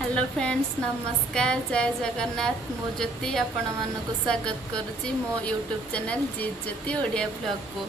Hello friends नमस्कार जय जगन्नाथ मो ज्योति आपण मानक स्वागत करुच्ची मो यूट्यूब चैनल जी ज्योति ओडिया ब्लॉग को।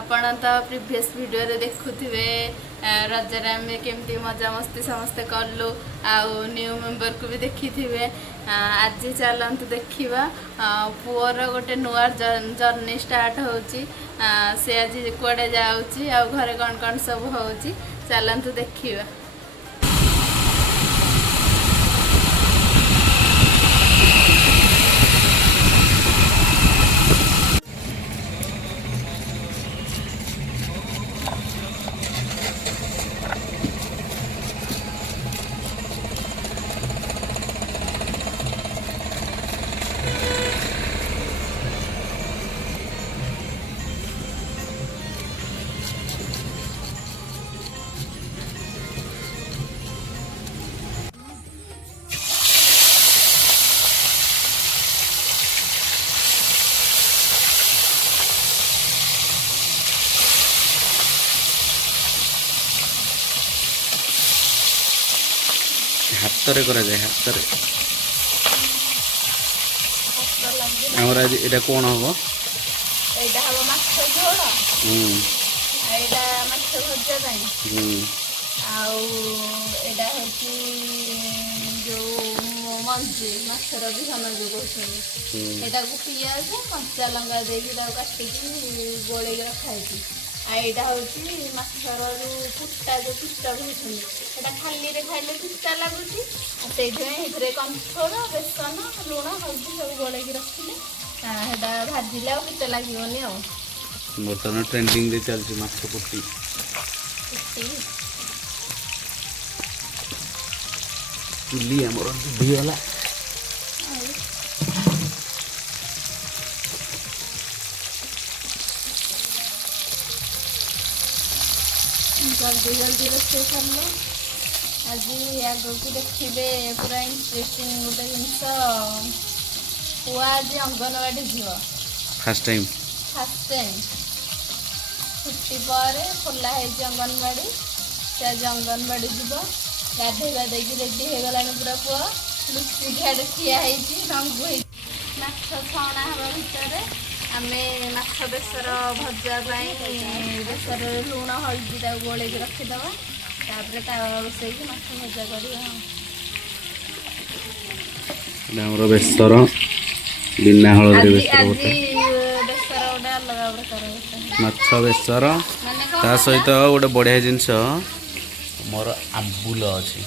आपण तो प्रीवियस वीडियो रे देखुथिबे रजरे आम केमती मजा मस्ती समस्ते कलु आउ न्यू मेंबर को भी देखिथिबे। आज चलतु देखा पुअर गोटे नुआ जर्नी स्टार्ट होची से आज कुआडे जाउची आ घरे कौन कौन सब होची चलतु देखा। हाथ करा जाए हाथ आमर आज ये कौन हम जो मंजी मछर भी समझ कहते पिज कंचा लंका देकी काटिकी गोल रखाई आईटा हूँ मछर फुटा जो पिष्ट होता खाली खाइले पिष्टा लगुच से कनफोर बेसन लुण हल्दी सब गोल रखिले भाजिले आ पिता लगोनी आ बर्तमान ट्रेंडिंग रे चलती माछ पुटी चुली आमर भिगला जल्दी जल्दी रोषे कर लो। आज आग को देखिए पूरा इंटरेस्टिंग गोटे जिनस पुआ आज अंगनवाड़ी झील फर्स्ट टाइम छुट्टी पर खोला है अंगनवाड़ी से आज अंगनवाड़ी जीव गाधे गाधे रेडी हो गला पूरा पुआ लुचि घाट ठिया रंग माछ छणा हवा भितर आम माछ बेसर भजा बेसर लुण हल्दी गोल रखीदे रोसे माछ भजा कर बेसर बिना हलदी बेसर गोटे अलग प्रकार माछ बेसर ता सहित गोटे बढ़िया जिनस मोर आंबुल अच्छी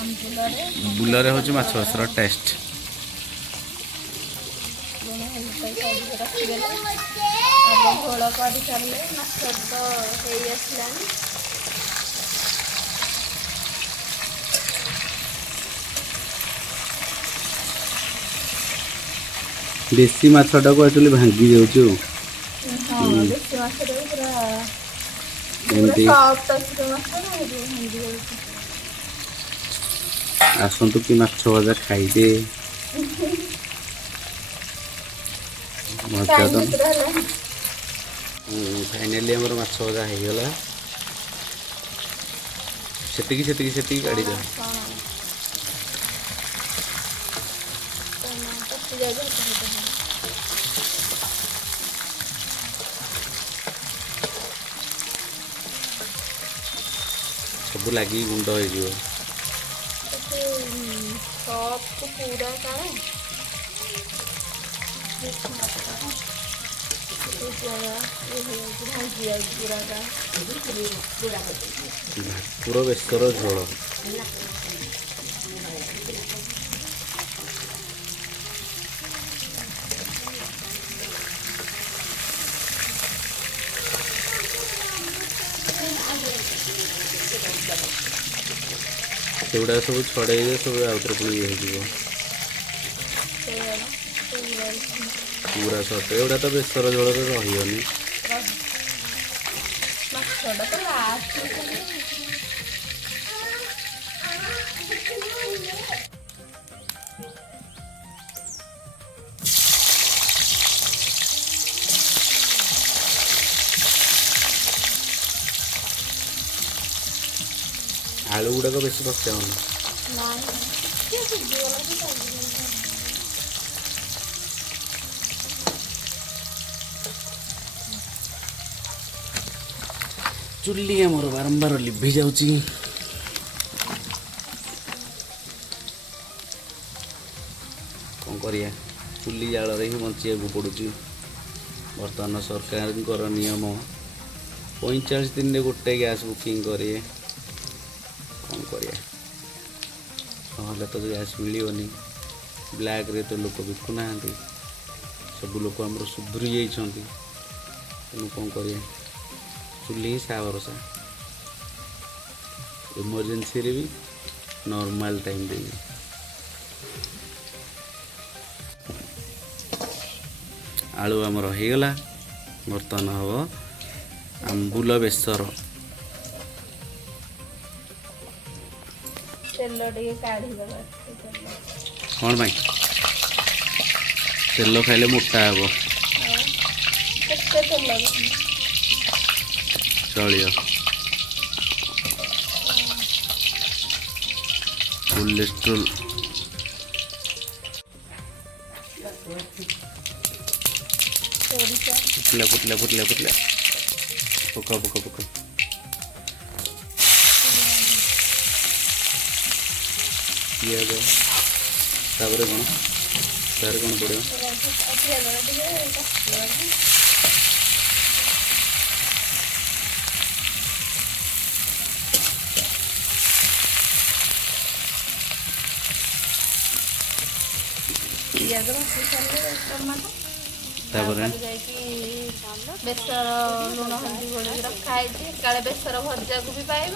आंबुल हूँ माछ बेसर टेस्ट झोल कर सारे माछ तो आसला देसी माछटा को एक्चुअली भांगी जाऊँ आसतु कि माछ भजा खाइदे मजा तो फाइनाली आमर माछ भजा होगला से काढ़ी दे सब लगी गुंड हो भाकुर बेसर झोल सेगुड़ा सब छड़े सब आउटर पुणी ये पूरा सट एगुड़ा तो बेसर झोल रही आलू गुड़ाक बेस पचावन चुल्ली आमर बारंबार लिभि जाउची कौन करिया चुल्ली जाल ही बचा पड़ुची बर्तमान सरकार नियम 45 दिन में गोटे गैस बुकिंग करे कौन करिया ना तो गैस मिलनी ब्लैक रे तो लोक बिकुना सब लोक आम सुधरी जाइंट तेणु कौन करिया चुल्ली सा भरोसा इमरजेंसी रे भी नॉर्मल टाइम रे भी आलू आमर हो गला बर्तमान हम आंबुल बेसर कौन भाई तेल खाइले मोटा हे चलियो कोलेस्ट्रोल फुटला फुटला फुटला फुटला पका पका पका पियाज तापर कौन तार कौन पड़ो बेसर लुण हल्दी गोल रखाई काले बेसर भजा को भी पाइब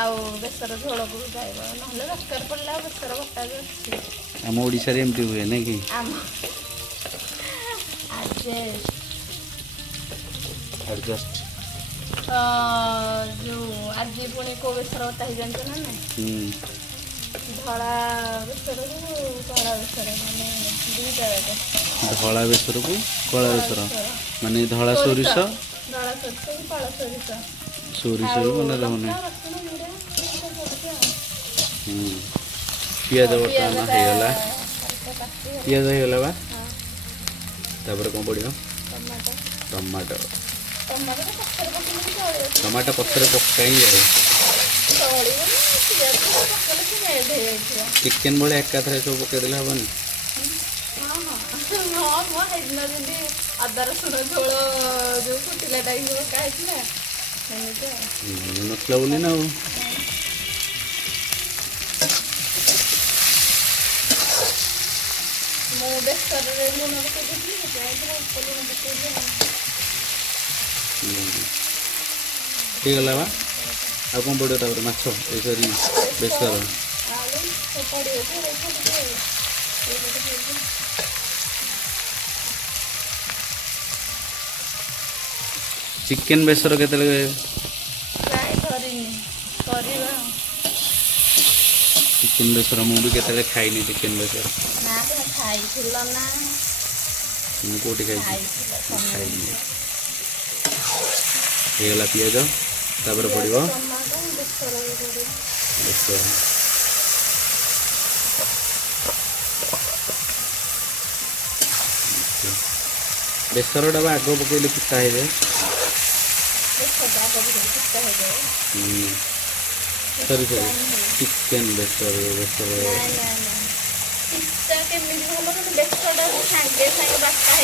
आउ बेसर झोल को भी पाइब ना दरकार पड़ा बेसर बटा भी अच्छी आम ओडिशा रे एमती हुए ना कि एडजस्ट जो आज पुणी को बेसर बटा ही जानते ना ना धड़ा बेसर को कला बेसर माने दुईटा धला बेसर को कला बेसर माने धला सोरिष सोरिष भी बना रहने पियाज बर्तमान होगला पियाज होगला बा तापर कौन पड़ो टमाटो टमाटो पत्थर पकाई जाए चिकेन भाई एकाथरे सब पकईदे हेनी अदा रसुण झोल जो फुटिला टाइम पकाई नसला बोली ना मु बेसर लुण होगला बा आ कौन पड़ो तापर माछ ए सरी बेसर चिकेन बेसर के चिकेन बेसर मुझे केतले खाइनी चिकेन बेसर कौटी खाई होगला पियाज तापर पड़ो बेसर बेसरटा आग पकड़े पिता है सरी सरी चिकेन बेसर बेसर सागे सागे बाटा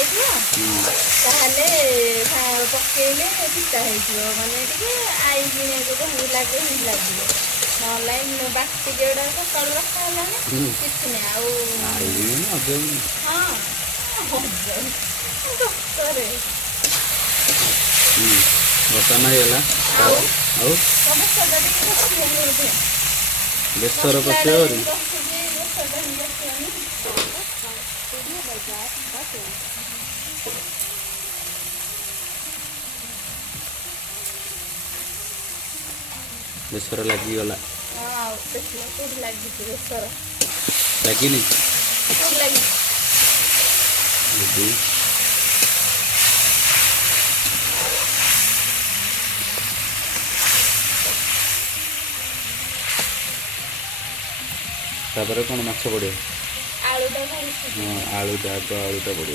पकईले पिता माने आई लगे लगे ना बाटी गुड़ा सका रखा किसी ना बर्तमान होगला बेसर पचे बेसर लगिगला लगिनी तापर कौन माछ पड़ो आलूटा भाजी हाँ आलूटा आग आलूटा पड़ो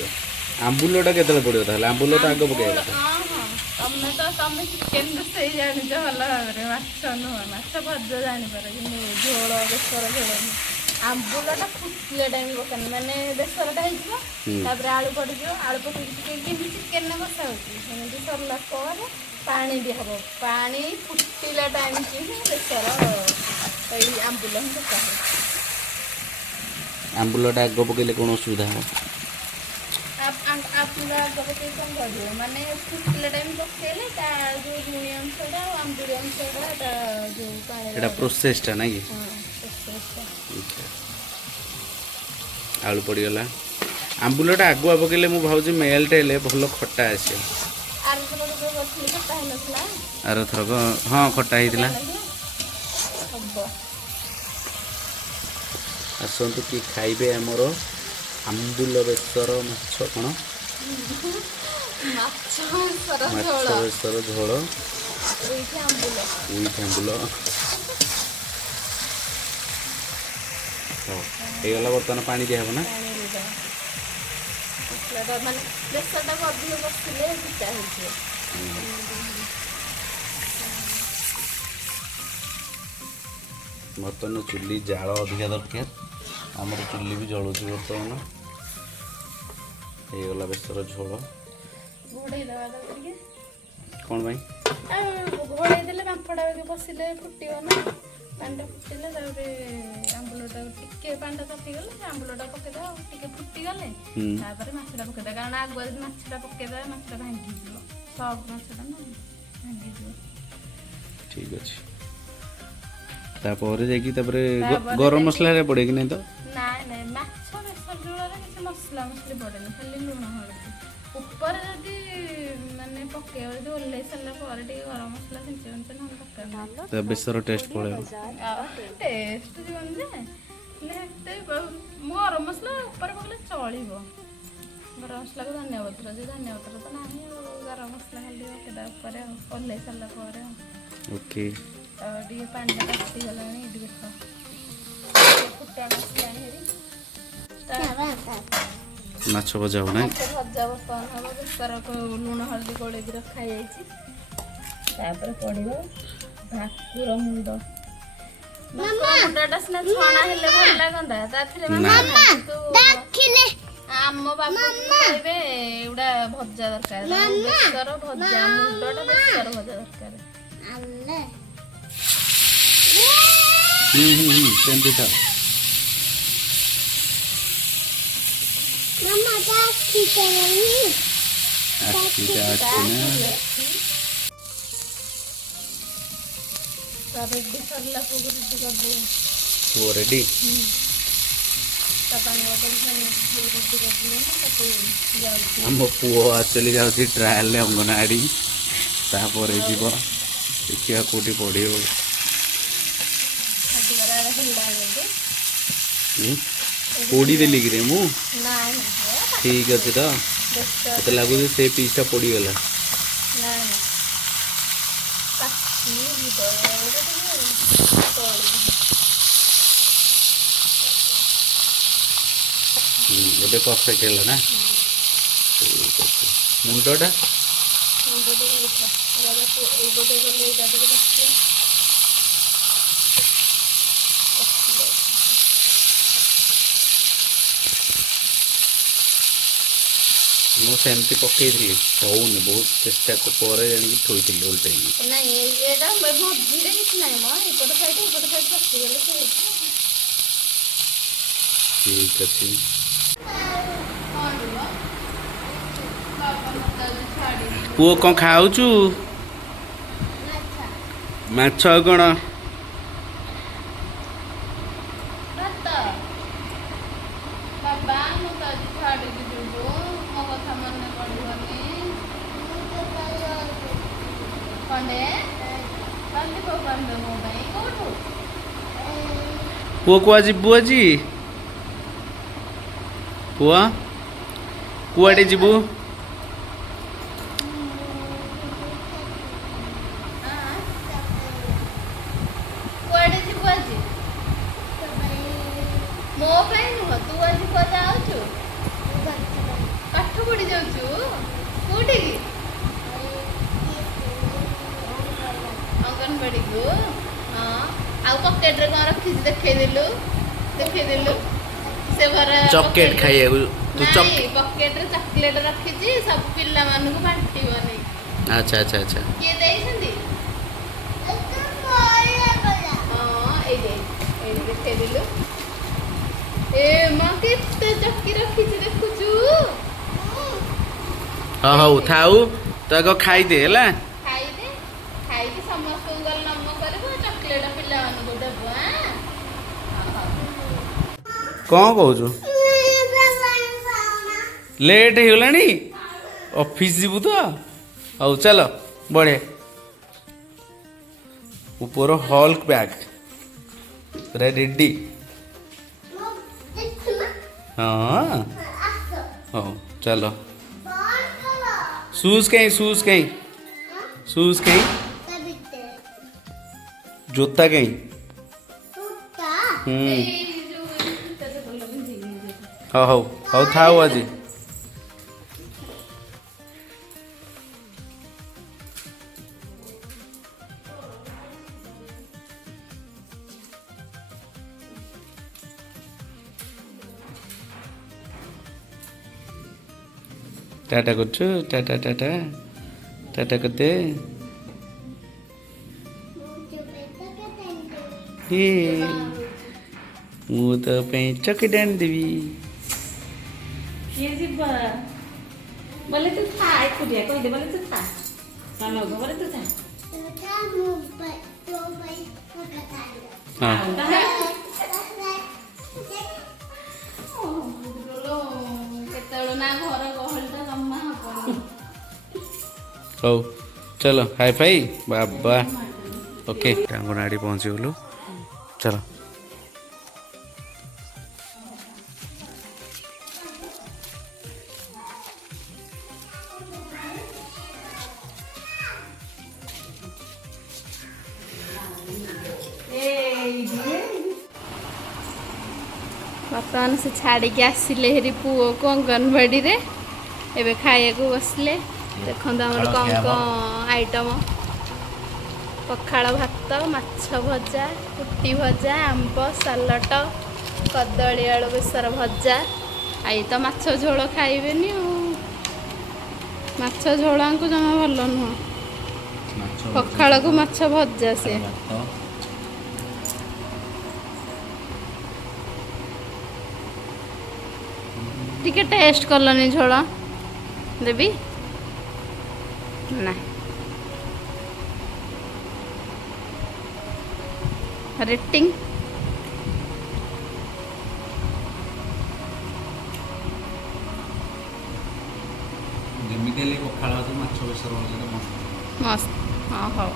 आंबुलटा केतले पड़ो ताहले आंबुलटा आग पकेଇବା हाँ हाँ तमे चिकेन रोषेई जानिଛ ଭଲ ଭାବରେ ମାଛ ନୁହଁ ମାଛ ଭଜା ଜାଣିପାର କିନ୍ତୁ ଝୋଳ ବେସର ଝୋଳ ନୁହଁ ଆମ୍ବୁଲଟା ଫୁଟିଲା ଟାଇମ୍ ପକାନି ମାନେ ବେସରଟା ହେଇଯିବ ତାପରେ ଆଳୁ ପଡ଼ିଯିବ ଆଳୁ ପକେଇକି ଟିକେ ଯେମିତି ଚିକେନରେ କଷା ହେଉଛି ସେମିତି ସରିଲା ପରେ ପାଣି ଦିଆହେବ ପାଣି ଫୁଟିଲା ଟାଇମ୍କି ହିଁ ବେସର ଏଇ ଆମ୍ବୁଲ ହିଁ ପକା ହୁଏ आंबुलटा आग पकेले कौन असुविधा हो ଆମ୍ବୁଲ ଆଗ ପକେଇ କ'ଣ କରିବ ମାନେ ଫୁଟିଲା ଟାଇମ୍ ପକେଇଲେ ତା ଯେଉଁ ଲୁଣି ଅଂଶଟା ଆଉ ଆମ୍ବୁଳି ଅଂଶଟା ତା ଯେଉଁ ପାଣିରେ एटा प्रोसेसटा ना कि ହଁ ପ୍ରୋସେସ୍ଟା आलू पड़गला आंबुलटा आगुआ पकेले मु भावुची मेल्ट हेले भल खट्टा आसे ଆର ଥର ଯେଉଁ କରିଥିଲି ଖଟା ହେଇନଥିଲା आर थरक हाँ खट्टा ହେଇଥିଲା ହବ आसतु कि खाइबे आमर आंबुल बेसर माछ कौन ମାଛ ବେସର माछ ଝୋଳ बेसर झोल ଏଇଠି ଆମ୍ବୁଲ उइथ आंबुल ହେଇଗଲା ବର୍ତ୍ତମାନ ପାଣି ଦିଆହେବ ନା ପାଣି ଦେଇଦେବା ମସଲାଟା ମାନେ ବେସରଟାକୁ ଅଧିକ କଷିଲେ ପିତା ହେଇଯିବ ବର୍ତ୍ତମାନ ଚୁଲି ଜାଳ ଅଧିକା ଦରକାର ଆମର ଚୁଲି ବି ଜଳୁଛି ବର୍ତ୍ତମାନ ହେଇଗଲା ବେସର ଝୋଳ ଘୋଡ଼େଇ ଦେବା ତାକୁ ଟିକେ କ'ଣ ପାଇଁ ଆଉ ଘୋଡ଼େଇ ଦେଲେ ବାମ୍ଫଟା ପଶିଲେ ଫୁଟିବ ନା ପାଣିଟା ଫୁଟିଲେ ତାପରେ ଆମ୍ବୁଲଟାକୁ ଟିକେ ପାଣିଟା ତାତିଗଲେ ସେ ଆମ୍ବୁଲଟା ପକେଇଦେବା ଆଉ ଟିକେ ଫୁଟିଗଲେ ତାପରେ ମାଛଟା ପକେଇଦେବା କାରଣ ଆଗୁଆ ଯଦି ମାଛଟା ପକେଇଦେବା ମାଛଟା ଭାଙ୍ଗିଯିବ ସଫ୍ଟ ମାଛଟା ନା ଭାଙ୍ଗିଯିବ ଠିକ୍ ଅଛି ତାପରେ ଯାଇକି ତାପରେ ଗରମ ମସଲା ପଡ଼େ କି ନାହିଁ ତ ନାଇଁ ନାଇଁ ମାଛ ବେସର ଝୋଳରେ କିଛି ମସଲା ମସଲି ପଡ଼େନି ଖାଲି ଲୁଣ ହଳଦୀ ଉପରେ ଯଦି ମାନେ ପକେଇବ ଯଦି ଓହ୍ଲେଇ ସାରିଲା ପରେ ଟିକେ ଗରମ ମସଲା ଛିଞ୍ଚି ନହେଲେ ପକେଇବା ତା ବେସର ଟେଷ୍ଟ ପଳେଇବ ଟେଷ୍ଟ ଯିବନି ଯେ ହେଲେ ଏତେ ମୁଁ ଗରମ ମସଲା ଉପରେ ପକେଇଲେ ଚଳିବ ଗରମ ମସଲାକୁ ଧନିଆ ପତ୍ର ଯେ ଧନିଆ ପତ୍ର ତ ନାହିଁ ଆଉ ଗରମ ମସଲା ଖାଲି ପକେଇଦେବା ଉପରେ ଆଉ ଓହ୍ଲେଇ ସାରିଲା ପରେ ଆଉ ଓକେ ଟିକେ ପାଣିଟା ତାତିଗଲାଣି ଏଇଠି ଦେଖ ଫୁଟା ମସଲାଣି ହେରି ମାଛ ଭଜା ହବ ନାହିଁ ମାଛ ଭଜା ବର୍ତ୍ତମାନ ହବ ବେସରକୁ ଲୁଣ ହଳଦୀ ଗୋଳେଇକି ରଖାଯାଇଛି ତାପରେ ପଡ଼ିବ ଭାକୁର ମୁଣ୍ଡ ଭାକୁର ମୁଣ୍ଡଟା ସିନା ଛଣା ହେଲେ ଭଲ ଲାଗନ୍ତା ତାଥିରେ ଆମ ବାପା କହିବେ ଏଗୁଡ଼ା ଭଜା ଦରକାର ବେସର ଭଜା ମୁଣ୍ଡଟା ବେସର ଭଜା ଦରକାର ସେମିତି ଥାଉ ଆଖିଟା ଅଛି ନା ରେଡି ସରିଲା ପୁଅକୁ ରେଡି କରିଦେବୁ ପୁଅ ରେଡି ତା ପାଣି ବୋତଲ ରେଡି କରିଦେଲେ ତାକୁ ଯାଉଛି ଆମ ପୁଅ ଆକ୍ଚୁଆଲି ଯାଉଛି ଟ୍ରାଏଲରେ ଅଙ୍ଗନବାଡ଼ି ତାପରେ ଯିବ ଦେଖିବା କେଉଁଠି ପଢ଼ିବ ପୋଡ଼ିଦେଲି କିରେ ମୁଁ ନାଇଁ ଠିକ୍ ଅଛି ତ ମତେ ଲାଗୁଛି ସେ ପିସ୍ଟା ପୋଡ଼ିଗଲା ଏବେ ପରଫେକ୍ଟ ହେଲା ନା ଠିକ୍ ଅଛି ମୁଣ୍ଡଟା ମୁଁ ସେମିତି ପକେଇଥିଲି ହଉନି ବହୁତ ଚେଷ୍ଟା ପରେ ଜାଣିକି ଥୋଇଥିଲି ଓଲଟେଇକି ନାଇଁ ଏଇଟା ମଝିରେ କିଛି ନାହିଁ ମ ଏପଟ ସାଇଡ୍ ପଶିଗଲେ ସେ ଠିକ୍ ଅଛି ପୁଅ କ'ଣ ଖାଉଛୁ ମାଛ ଆଉ କ'ଣ ପୁଅ କୁଆ ଯିବୁ ଆଜି ପୁଅ କୁଆଡ଼େ ଯିବୁ କୁଆଡ଼େ ଯିବୁ ଆଜି कोठिकी अंगनवाड़ी को हाँ आउ पकेट रे कौन रखी देखेदेलु से भरा चॉकलेट खाइए तू नहीं पकेट रे चॉकलेट रखी सब पिला मानू को बांटीबनी अच्छा अच्छा अच्छा किए देइछंदी हाँ एई देखेदेलु ए मां केते चक्की रखी देखुचु हाँ हौ थाऊ तो आग खाइदे है खाई समस्त गल नम कर चॉकलेट पिला मानू देबो कौन कहू लेट हो ऑफिस जीवु तो हौ चल बढ़े ऊपर हल्क बैग पूरा रेडी हाँ हौ चलो शूज कहीं जूता कहीं हाँ हौ हौ थाऊ आज टाटा करछु टाटा टाटा टाटा करते हे मु तो पे चॉकलेट देवी ये जीवा बोले तू था एक दिया कोई दे बोले तू था मानो को बोले तू था हाँ केतळो ना घर गहलटा जम्मा हबो हौ चलो हाई फाई बाबा ओके टांगनाड़ी पहुँची गलु चलो बर्तमान से छाड़ी आसिले हेरी पुओ को अंगनवाड़ी रे एबे खाइया को बसले देखो हमर कौन कौन आइटम पखाड़ भात माछ भजा कुटी भजा आंब सालट कदली आलू बेसर भजा आई तो माछ झोल खाइबेनी माछ झोल को जमा भल नुह पखाड़ को माछ भजा से टिके टेस्ट कलनी झोल देवी ना रेटिंग मस्त हाँ हाँ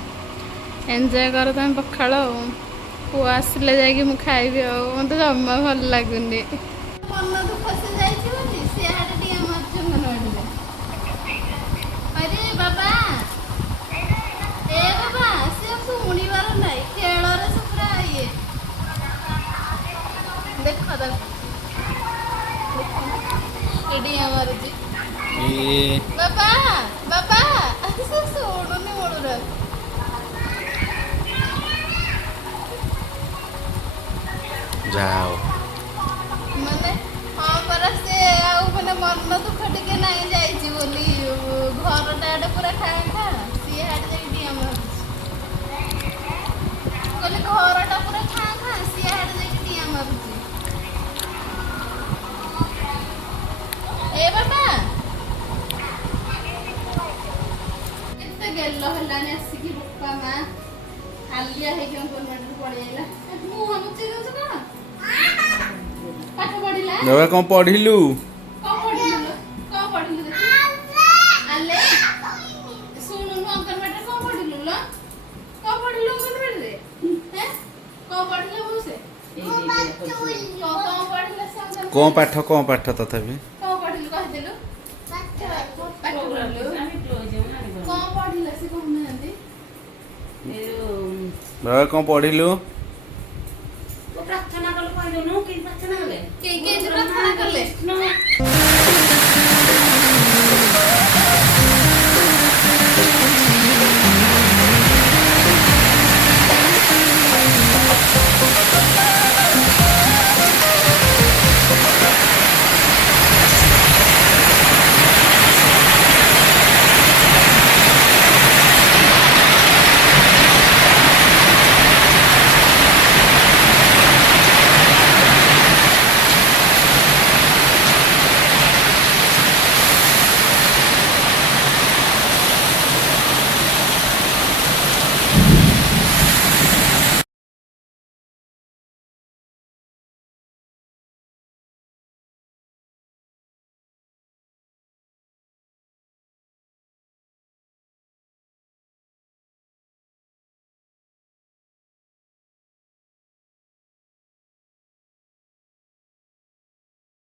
एंजॉय कर तुम पखाड़ पुआ आसिले जाकि मु खाइबी मत जमा भल लगुनि मन दुख से अरे बाबा ए बाबा से शुणिबार ना खेल से पूरा ये देख मारुची बाबा बाबा से शुणुनि मूल जाओ माने हाँ पर से माने मन दुख टिके नहीं जाइछि बोली घर टाडे पूरा खाए खा सी हाड जाई डिया मारुछि कहले घर टा पूरा खाए खा सी हाड जाई डिया मारुछि ए बाबा केते गेल्लो हलाने आसिकी बप्पा मा हालिया हे के गवर्नमेंट पड़ी आइला मु हम चिगो का पाठ पढ़िला बाबा कौन पढ़िलु कौन पढ़िलु आले सुनु अंगनवाड़ी कौन पढ़िलु लो कौन पढ़िलु अंगनवाड़ी रे हैं कौन पढ़िले बहुसे कौन पढ़िले से कौन पाठ तथापि कौन पढ़िलु कह देलु पाठ पढ़िलु कौन पढ़िले से कौन नंदी बाबा कौन पढ़िलु प्रार्थना कल कहलो नो कि प्रार्थना कले के प्रार्थना करले